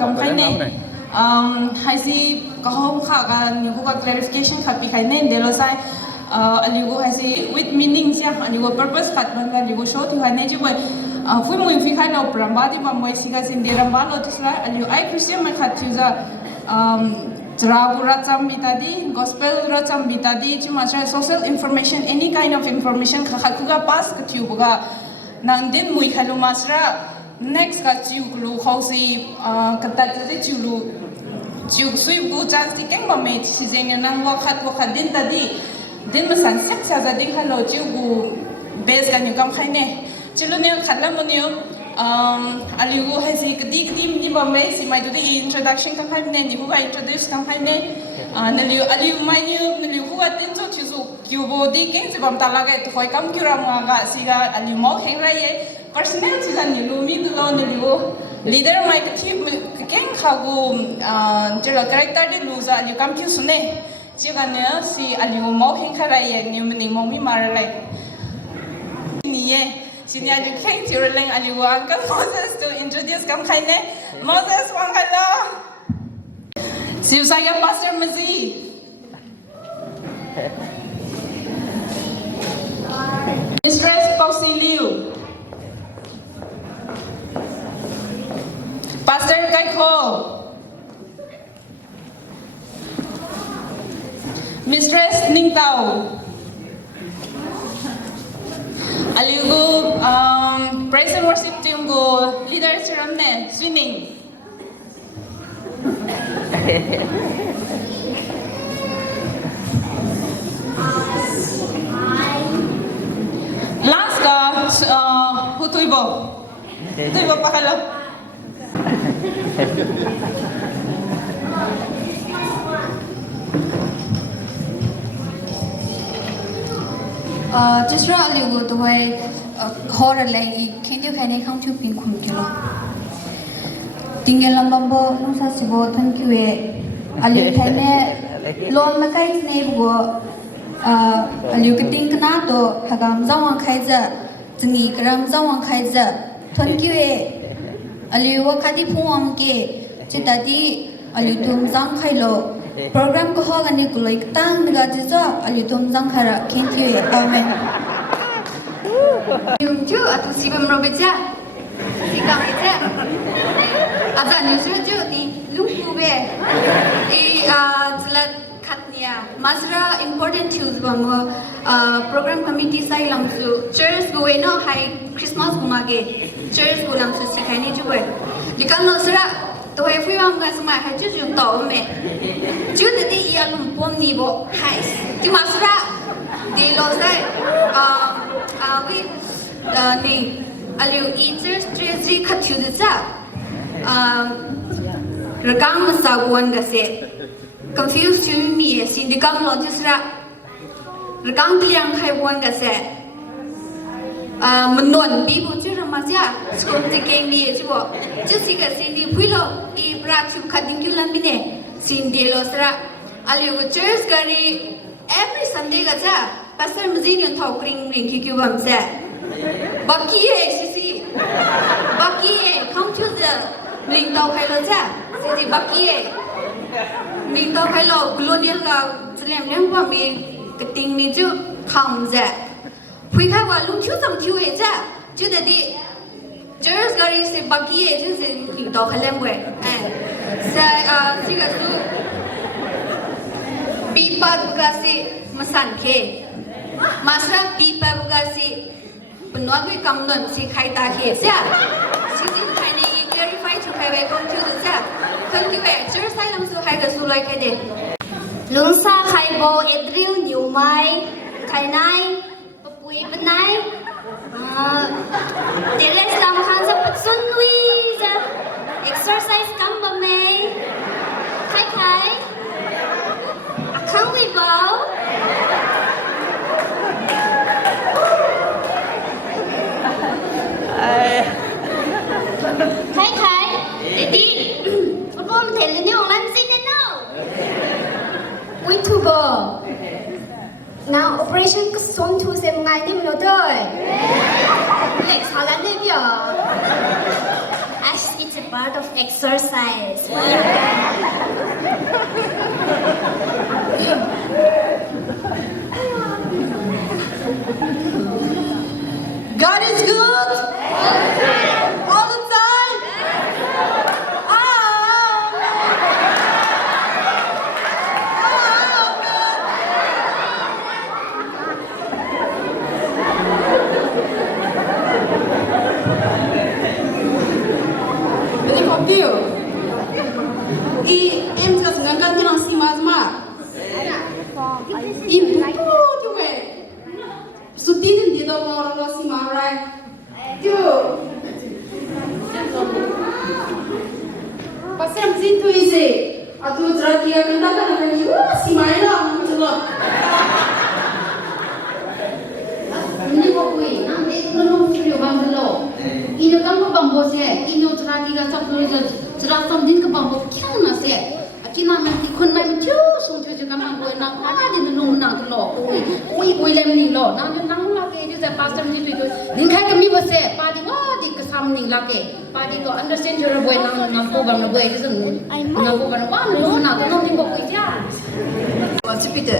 กำไข่เนี่ยให้สิก็ห้องข้ากันนี่กูก็ clarification ขัดปีไข่เนี่ยเดี๋ยวเราใส่อันนี้กูให้สิ with meaning ใช่อันนี้กู purpose ขัดมันกันอันนี้กู show ที่ไข่เนี่ยจีบฟุ้งมือฟิไข่เราปรำบาที่บางวันสิกันสินเดียรำบาเราที่สุดอันนี้ไอ้คริสเตียนมันขัดที่จะจราบุรัจำบิตาดี gospel รัจำบิตาดีที่มาใช้ social information any kind of information ขัดกูก็ pass กับทิวกูก็นั่งดินมือไข่เรามาใช้ next กับทิวกูรู้เขาสิกันตัดจะทิวรู้ทิวสุยกูจันสิเก่งบ่เมย์ที่เจงนั่งว่าขัดดินตาดีดินมาสั่นเสียจะจะดินไข่เราทิวกู base กันอยู่กับไข่เนี่ยจิลุเนี่ยขัดแล้วมันอยู่อันนี้กูให้สิกดีมีบ่เมย์สิไม่ดูที่ introduction กันไข่เนี่ยนี่กูก็ introduce กันไข่เนี่ยนั่นอันนี้ไม่อยู่นั่นกูก็ติดจุดที่สุดคิวบอดี้เก่งสิบ่มตาลากตัวคอยคำคิวรามังกะสิกาอันนี้มองเห็นไรpersonal ที่จะนี่รู้มีดูแล้วนี่รู้ leader ไม่ก็คิวเก่งข้ากูเจอ character ที่รู้จะอันนี้คำคิวสุดเนี่ยสิกันเนี่ยสิอันนี้มองเห็นใครนี่มันนี่มองมีมาอะไรนี่สิเนี่ยจะแข่งที่เรื่องอันนี้ว่าก็ Moses to introduce คำใครเนี่ย Moses วังกันละสิวใส่กับ Pastor Mazi Mistress Pausi Liu Pastor Kaiko Mistress Ning Tao Aligo praise and worship team go leader Chiramne swimming last ka hutuibo pakalo just ra aligo to way khor lai can you can come to pin khum kilo tingel lombo nusa sibo thank you e ali thane lom na kai ne go ali kiting kana to hagam zawang khai ja jingi gram zawang khai ja thank you e ali wa khadi phum ke chitadi ali tum jang khai lo program ko ha gani kulai tang ga ji jo ali tum jang khara thank you e amen yung ju atu sibam robeja sikam ite aza ni ju ni lupu be e zla khatnia masra important tues bam program committee sai lamsu church go no hai christmas gumage church go lamsu sikai ni ju be likal no sra to hai fui bam ga sama hai ju to me ju de ti ya lum pom ni bo hai ti masra de lo sai we ni aliu eater strategy khathu de cha rakam sa wan ga se confused to me sin de kam lo jusra rakam kliang khai wan ga se manon bi bu chu ma ja skon te ke mi chu bo chu si ga sin ni phui lo e bra chu khading kyu lam bi ne sin de lo sra aliu church gari every sunday ga cha pastor mzin yon thau kring ring ki kyu bam se baki e sisi baki e come to the ring tau khai lo cha sisi baki e ring tau khai lo colonial ga slem lem ba mi ting mi chu kham ja phui khai wa lung chu sam chu e cha chu de di Jews gari se baki e chu se ring tau khai lem we sa si ga su pi pa ga se masan ke masra pi pa ga se penua gue kamdon si khai ta he sia si jin khai ni clarify to khai we kom chu sia khon ki we chur sai lam su khai ga su loi khai de lung sa khai bo edriu new mai khai nai papui benai teles lam khan sa putsun wi ja exercise kam ba me khai khai akhang wi bao khai khai để đi football thể lên nhau làm gì thế nào YouTuber now operation có sống thu xem ngày đi mình thôi lệch sao làm đi bây giờ as it's a part of exercise. God is good. All the time. Jadi kau dia. Em juga senang kan dia si mazma. Ibu tu juga. Sutin dia dah orang lo si marai. Tu. Pasal situ isi. Atu terati akan datang akan ibu si marai lah macam tu. Ini pokoknya, nanti kalau video bangsa lo, ini kan kau bangsa sih, ini cerah kita sabtu itu cerah sambil ke bangsa kau nasi, kita nanti kon main macam sungguh juga bangsa nak ada di dalam nak lo, oi lem ni lo, nanti nak lagi itu saya pasal ni itu, ni kan kami bersih, padi wah di kesam ni lagi, padi tu understand cara buat nak kau bangsa buat itu semua, nak kau bangsa wah nak nanti pokoknya. Macam itu.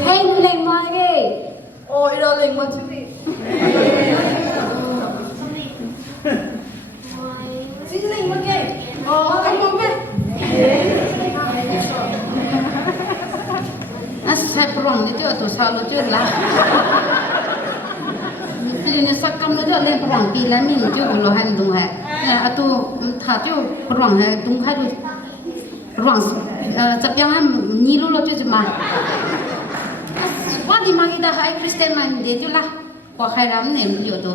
Hey, lên mai đi. Oh, ida leng macam ni. Sini leng macam. Oh, kamu apa? Saya perang itu atau selalu tu lah. Jadi sakam itu ada perang bila ni tu kalau handung hai. Atau thà tu perang hai dung hai tu perang. Sepiang ni lu tu cuma. Wah di mana dah hai Kristen mana dia tu lah. Kau hai ram ni tu tu.